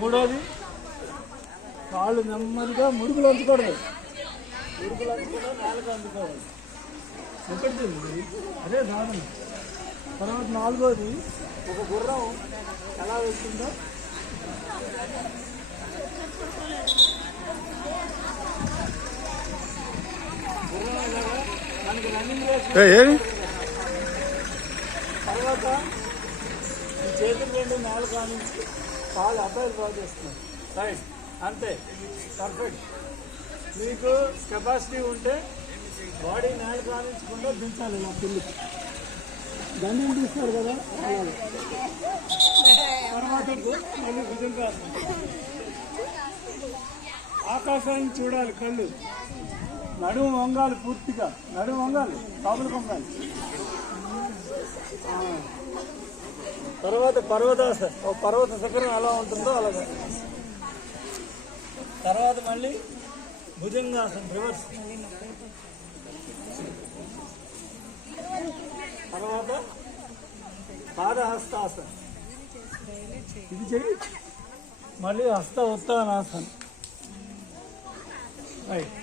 మూడోది కాళ్ళు నెమ్మదిగా ముడుకులు అందుకోవడం, ముడుకులు అందుకోవడం, నేలకు అందుకోవడం. ఒకటి అదే సాధన. తర్వాత నాలుగోది ఒక గుర్రం ఎలా వెళ్తుందో గుర్రం ఎలాగా దానికి రన్నింగ్ రేస్. తర్వాత ఈ చేతులు రెండు నేల కానించి కాళ్ళు అబ్బాయిలు డ్రా చేస్తున్నారు. రైట్, అంతే, పర్ఫెక్ట్. మీకు కెపాసిటీ ఉంటే బాడీ నేల కానించకుండా దించాలి. ఇలా పిల్లలు దండం తీస్తారు కదా, తర్వాత మళ్ళీ భుజంగాసనం. ఆకాశాన్ని చూడాలి, కళ్ళు నడుము వంగాలి, పూర్తిగా నడుము వంగాలి, కాపులు వంగాలి. తర్వాత పర్వతాసనం, ఒక పర్వత శిఖరం ఎలా ఉంటుందో అలాగే. తర్వాత మళ్ళీ భుజంగాసనం రివర్స్. తర్వాత పాదహస్తాసనం, ఇది చెయ్యి. మళ్ళీ హస్త ఉత్తానాసనం. రైట్.